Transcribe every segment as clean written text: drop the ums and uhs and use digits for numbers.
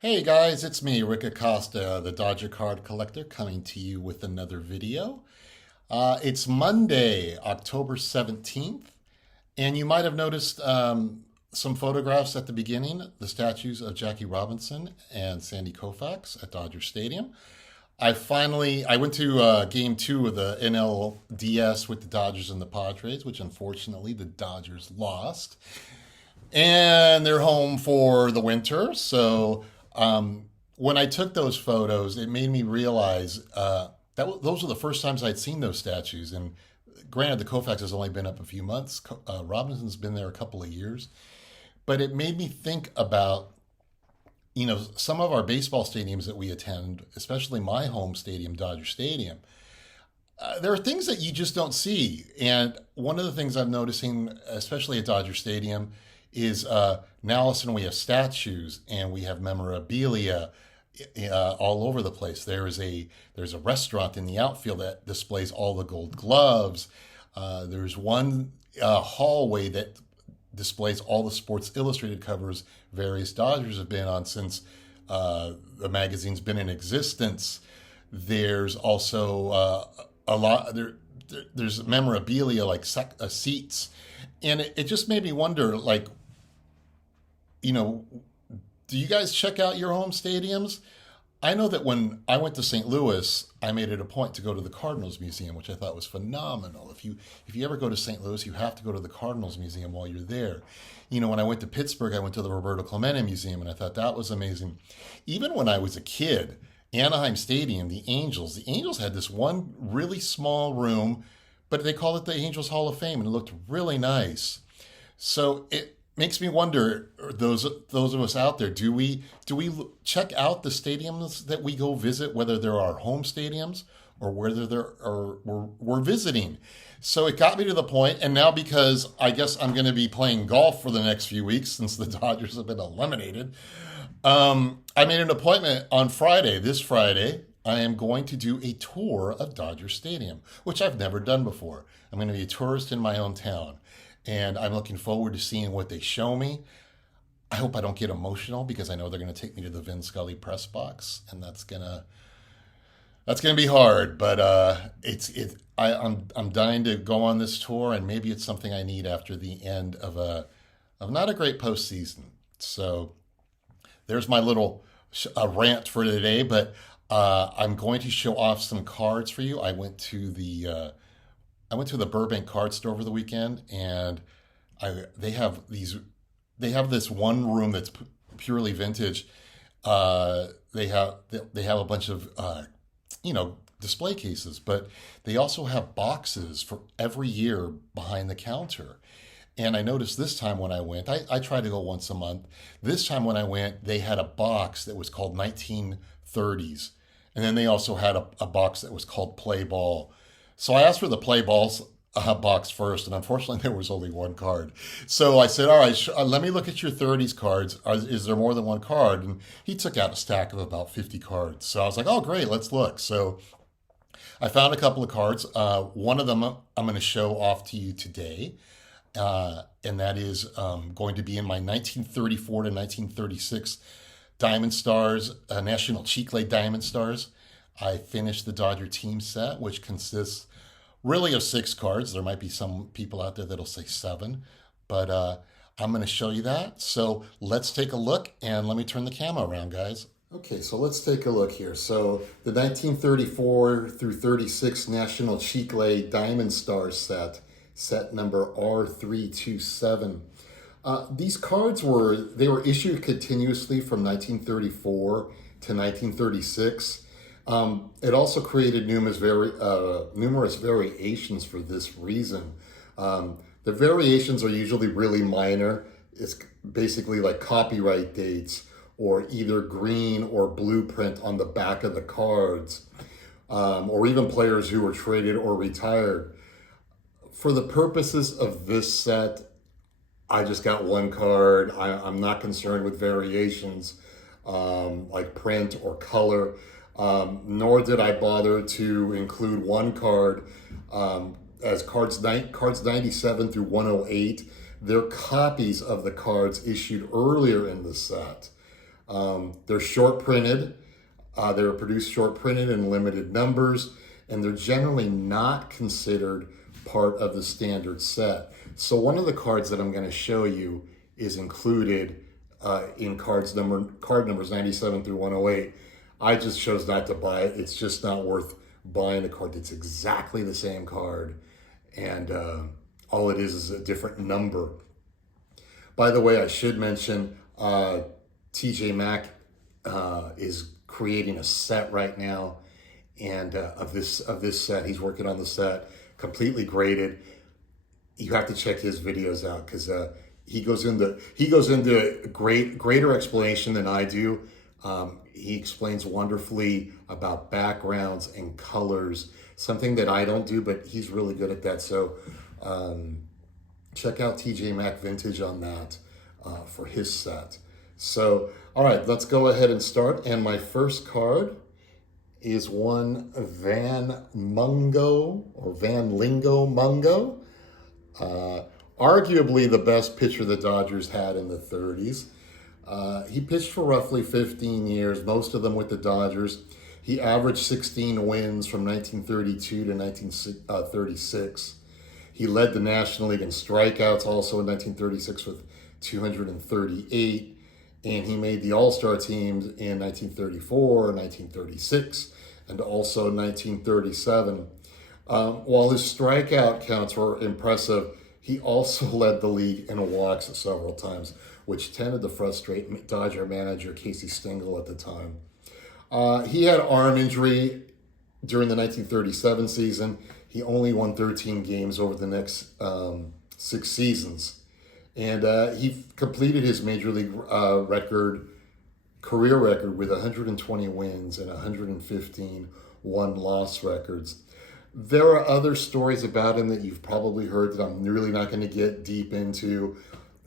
Hey guys, it's me, Rick Acosta, the Dodger card collector, coming to you with another video. It's Monday, October 17th, and you might have noticed some photographs at the beginning, the statues of Jackie Robinson and Sandy Koufax at Dodger Stadium. I went to game two of the NLDS with the Dodgers and the Padres, which unfortunately the Dodgers lost. And they're home for the winter. So when I took those photos, it made me realize those were the first times I'd seen those statues. And granted, the Koufax has only been up a few months. Robinson's been there a couple of years. But it made me think about, some of our baseball stadiums that we attend, especially my home stadium, Dodger Stadium. There are things that you just don't see. And one of the things I'm noticing, especially at Dodger Stadium, is now all of a sudden we have statues and we have memorabilia all over the place. There's a restaurant in the outfield that displays all the Gold Gloves. There's one hallway that displays all the Sports Illustrated covers various Dodgers have been on since the magazine's been in existence. There's also a lot there. There's memorabilia like seats, and it just made me wonder, like, do you guys check out your home stadiums? I know that when I went to St. Louis, I made it a point to go to the Cardinals Museum, which I thought was phenomenal. If you ever go to St. Louis, you have to go to the Cardinals Museum while you're there. When I went to Pittsburgh, I went to the Roberto Clemente Museum, and I thought that was amazing. Even when I was a kid, Anaheim Stadium, the Angels had this one really small room, but they called it the Angels Hall of Fame, and it looked really nice. So it makes me wonder, those of us out there, do we check out the stadiums that we go visit, whether they're our home stadiums or whether we're visiting? So it got me to the point, and now because I guess I'm going to be playing golf for the next few weeks since the Dodgers have been eliminated, I made an appointment on Friday. This Friday, I am going to do a tour of Dodger Stadium, which I've never done before. I'm going to be a tourist in my own town, and I'm looking forward to seeing what they show me. I hope I don't get emotional because I know they're going to take me to the Vin Scully press box, and that's gonna be hard. But I'm dying to go on this tour, and maybe it's something I need after the end of not a great postseason. So there's my little rant for today. But I'm going to show off some cards for you. I went to the Burbank card store over the weekend, and they have this one room that's purely vintage. They have a bunch of display cases, but they also have boxes for every year behind the counter. And I noticed this time when I went, I try to go once a month. This time when I went, they had a box that was called 1930s. And then they also had a box that was called Play Ball. So I asked for the Play Balls box first, and unfortunately there was only one card. So I said, all right, let me look at your 30s cards. Is there more than one card? And he took out a stack of about 50 cards. So I was like, oh, great, let's look. So I found a couple of cards. One of them I'm going to show off to you today. And that is going to be in my 1934 to 1936 Diamond Stars, National Chicle Diamond Stars. I finished the Dodger team set, which consists really of 6 cards. There might be some people out there that'll say 7, but I'm going to show you that. So let's take a look, and let me turn the camera around, guys. Okay, so let's take a look here. So the 1934 through 36 National Chicle Diamond Star set number R327. These cards were issued continuously from 1934 to 1936. It also created numerous variations for this reason. The variations are usually really minor. It's basically like copyright dates or either green or blueprint on the back of the cards, or even players who were traded or retired. For the purposes of this set, I just got one card. I'm not concerned with variations like print or color, nor did I bother to include one card as cards 97 through 108. They're copies of the cards issued earlier in the set. They're short printed. They were produced short printed in limited numbers, and they're generally not considered part of the standard set. So one of the cards that I'm going to show you is included in card numbers 97 through 108. I just chose not to buy it. It's just not worth buying a card that's exactly the same card, and all it is a different number. By the way, I should mention TJ Maxx is creating a set right now, and of this set. He's working on the set, completely graded. You have to check his videos out because he goes into greater explanation than I do. He explains wonderfully about backgrounds and colors, something that I don't do, but he's really good at that. So check out TJ Maxx Vintage on that for his set. So, all right, let's go ahead and start. And my first card is one Van Lingo Mungo. Arguably the best pitcher the Dodgers had in the 30s. He pitched for roughly 15 years, most of them with the Dodgers. He averaged 16 wins from 1932 to 1936. He led the National League in strikeouts also in 1936 with 238. And he made the All-Star teams in 1934, 1936, and also 1937. While his strikeout counts were impressive, he also led the league in walks several times, which tended to frustrate Dodger manager Casey Stengel at the time. He had arm injury during the 1937 season. He only won 13 games over the next 6 seasons. And he completed his major league career record with 120 wins and 115 one-loss records. There are other stories about him that you've probably heard that I'm really not going to get deep into.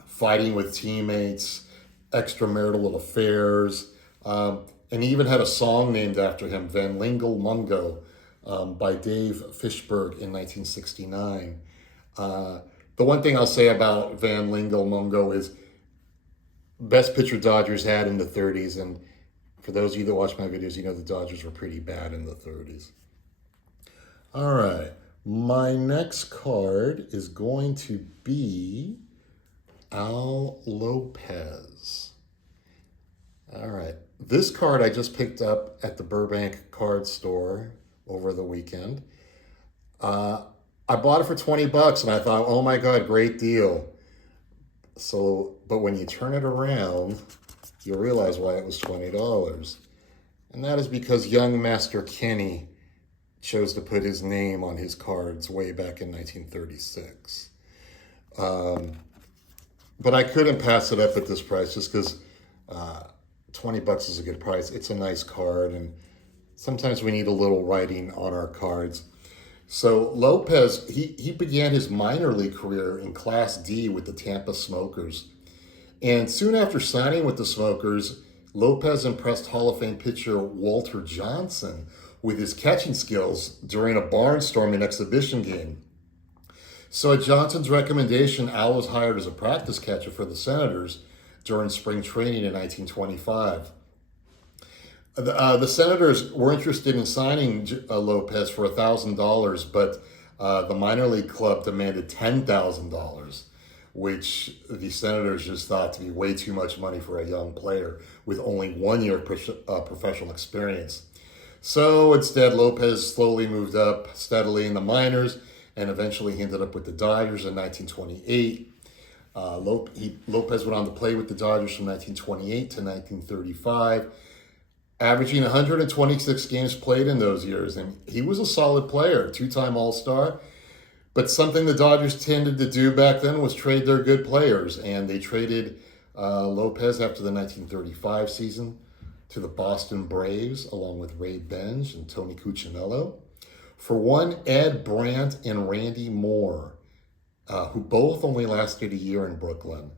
Fighting with teammates, extramarital affairs, and he even had a song named after him, Van Lingo Mungo, by Dave Fishberg in 1969. The one thing I'll say about Van Lingo Mungo is best pitcher Dodgers had in the 30s, and for those of you that watch my videos, you know the Dodgers were pretty bad in the 30s. All right, my next card is going to be Al Lopez. All right, this card I just picked up at the Burbank card store over the weekend. I bought it for $20 and I thought, oh my God, great deal. So, but when you turn it around, you'll realize why it was $20. And that is because young Master Kenny chose to put his name on his cards way back in 1936. But I couldn't pass it up at this price just because $20 is a good price. It's a nice card, and sometimes we need a little writing on our cards. So Lopez, he began his minor league career in Class D with the Tampa Smokers. And soon after signing with the Smokers, Lopez impressed Hall of Fame pitcher Walter Johnson with his catching skills during a barnstorming exhibition game. So at Johnson's recommendation, Al was hired as a practice catcher for the Senators during spring training in 1925. The Senators were interested in signing Lopez for $1,000, but the minor league club demanded $10,000, which the Senators just thought to be way too much money for a young player with only 1 year of professional experience. So instead, Lopez slowly moved up steadily in the minors, and eventually he ended up with the Dodgers in 1928. Lopez went on to play with the Dodgers from 1928 to 1935, averaging 126 games played in those years. And he was a solid player, 2-time All-Star. But something the Dodgers tended to do back then was trade their good players. And they traded Lopez after the 1935 season to the Boston Braves, along with Ray Benj and Tony Cuccinello, for one Ed Brandt and Randy Moore, who both only lasted a year in Brooklyn.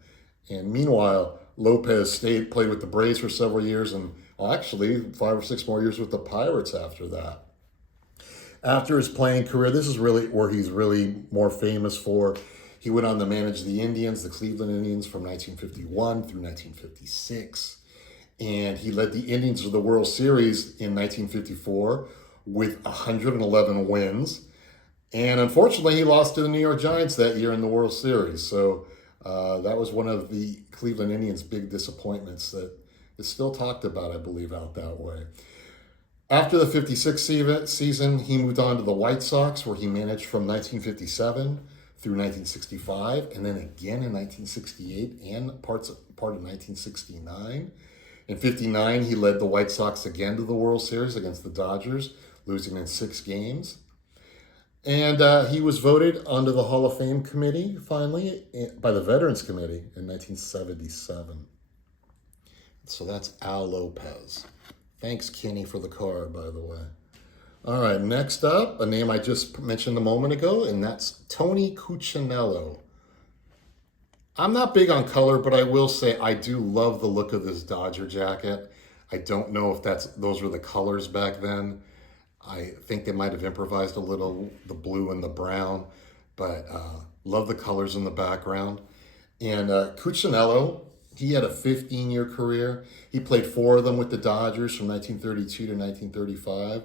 And meanwhile, Lopez played with the Braves for several years, and actually 5 or 6 more years with the Pirates after that. After his playing career, this is really where he's really more famous for. He went on to manage the Indians, the Cleveland Indians, from 1951 through 1956. And he led the Indians to the World Series in 1954 with 111 wins. And unfortunately, he lost to the New York Giants that year in the World Series. So that was one of the Cleveland Indians' big disappointments that is still talked about, I believe, out that way. After the 56 season, he moved on to the White Sox, where he managed from 1957 through 1965, and then again in 1968 and part of 1969. In 59, he led the White Sox again to the World Series against the Dodgers, losing in 6 games. And he was voted onto the Hall of Fame committee, finally, by the Veterans Committee in 1977. So that's Al Lopez. Thanks, Kenny, for the card, by the way. All right, next up, a name I just mentioned a moment ago, and that's Tony Cuccinello. I'm not big on color, but I will say I do love the look of this Dodger jacket. I don't know if those were the colors back then. I think they might have improvised a little, the blue and the brown, but love the colors in the background. And Cuccinello, he had a 15-year career. He played 4 of them with the Dodgers from 1932 to 1935.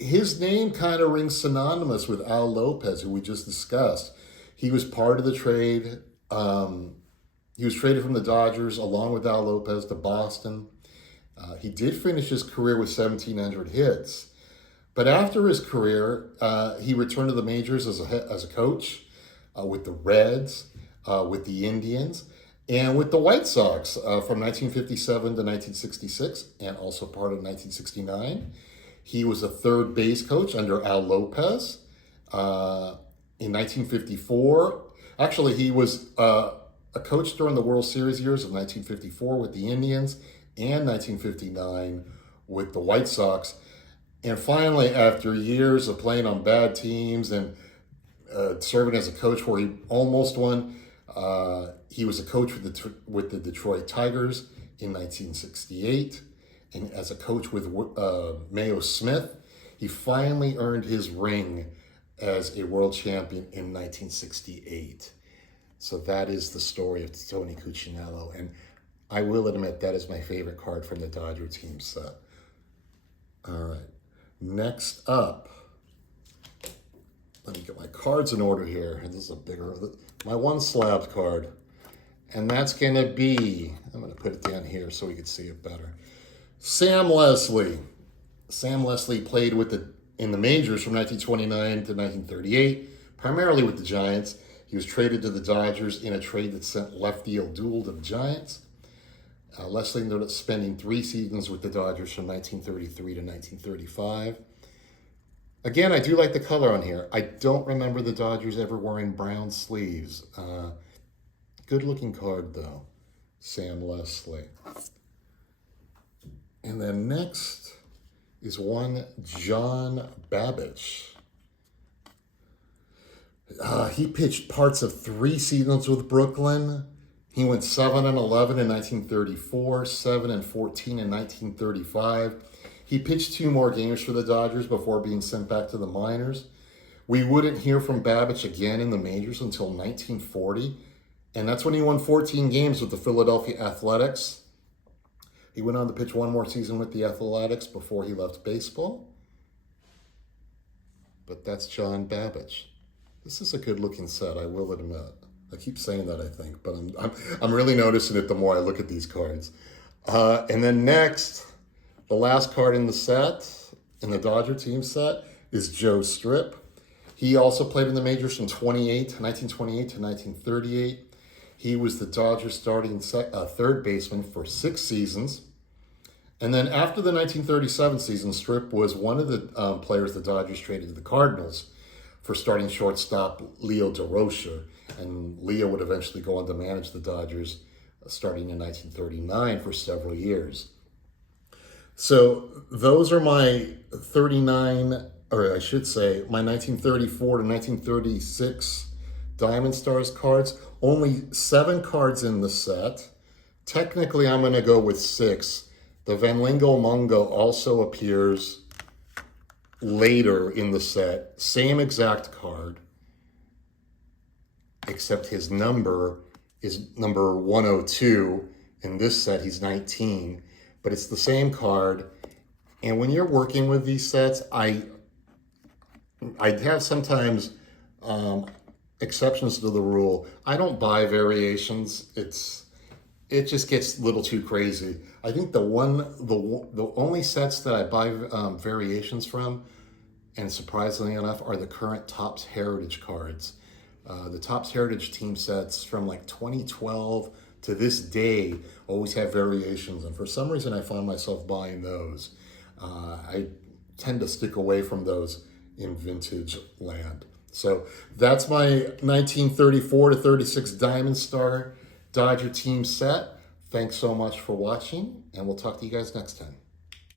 His name kind of rings synonymous with Al Lopez, who we just discussed. He was part of the trade. He was traded from the Dodgers along with Al Lopez to Boston. He did finish his career with 1,700 hits. But after his career, he returned to the majors as a coach with the Reds, with the Indians, and with the White Sox from 1957 to 1966, and also part of 1969. He was a third base coach under Al Lopez. In 1954, actually, he was a coach during the World Series years of 1954 with the Indians and 1959 with the White Sox. And finally, after years of playing on bad teams and serving as a coach where he almost won, he was a coach with the Detroit Tigers in 1968. And as a coach with Mayo Smith, he finally earned his ring as a world champion in 1968. So that is the story of Tony Cuccinello. And I will admit that is my favorite card from the Dodger team set. All right. Next up, let me get my cards in order here. This is my one slab card. And that's going to be, I'm going to put it down here so we can see it better. Sam Leslie. Sam Leslie played in the majors from 1929 to 1938, primarily with the Giants. He was traded to the Dodgers in a trade that sent lefty O'Doul to the Giants. Leslie ended up spending 3 seasons with the Dodgers from 1933 to 1935. Again, I do like the color on here. I don't remember the Dodgers ever wearing brown sleeves. Good-looking card, though. Sam Leslie. And then next is one John Babbage. He pitched parts of 3 seasons with Brooklyn. He went 7-11 in 1934, 7-14 in 1935. He pitched 2 more games for the Dodgers before being sent back to the minors. We wouldn't hear from Babbage again in the majors until 1940, and that's when he won 14 games with the Philadelphia Athletics. He went on to pitch 1 more season with the Athletics before he left baseball. But that's John Babbage. This is a good-looking set, I will admit. I keep saying that, I think, but I'm really noticing it the more I look at these cards. And then next, the last card in the set, in the Dodger team set, is Joe Strip. He also played in the majors from 1928 to 1938. He was the Dodgers starting third baseman for 6 seasons. And then after the 1937 season, Strip was one of the players the Dodgers traded to the Cardinals for starting shortstop Leo DeRocher. And Leo would eventually go on to manage the Dodgers starting in 1939 for several years. So those are my 39, or I should say, my 1934 to 1936 Diamond Stars cards. Only 7 cards in the set. Technically, I'm going to go with 6. The Van Lingo Mungo also appears later in the set. Same exact card, except his number is number 102, In this set, he's 19, but it's the same card. And when you're working with these sets, I have sometimes exceptions to the rule. I don't buy variations. It just gets a little too crazy. I think the only sets that I buy variations from, and surprisingly enough, are the current Topps Heritage cards. The Topps Heritage team sets from like 2012 to this day always have variations, and for some reason I find myself buying those. I tend to stick away from those in vintage land. So that's my 1934 to 36 Diamond Star Dodger team set. Thanks so much for watching, and we'll talk to you guys next time.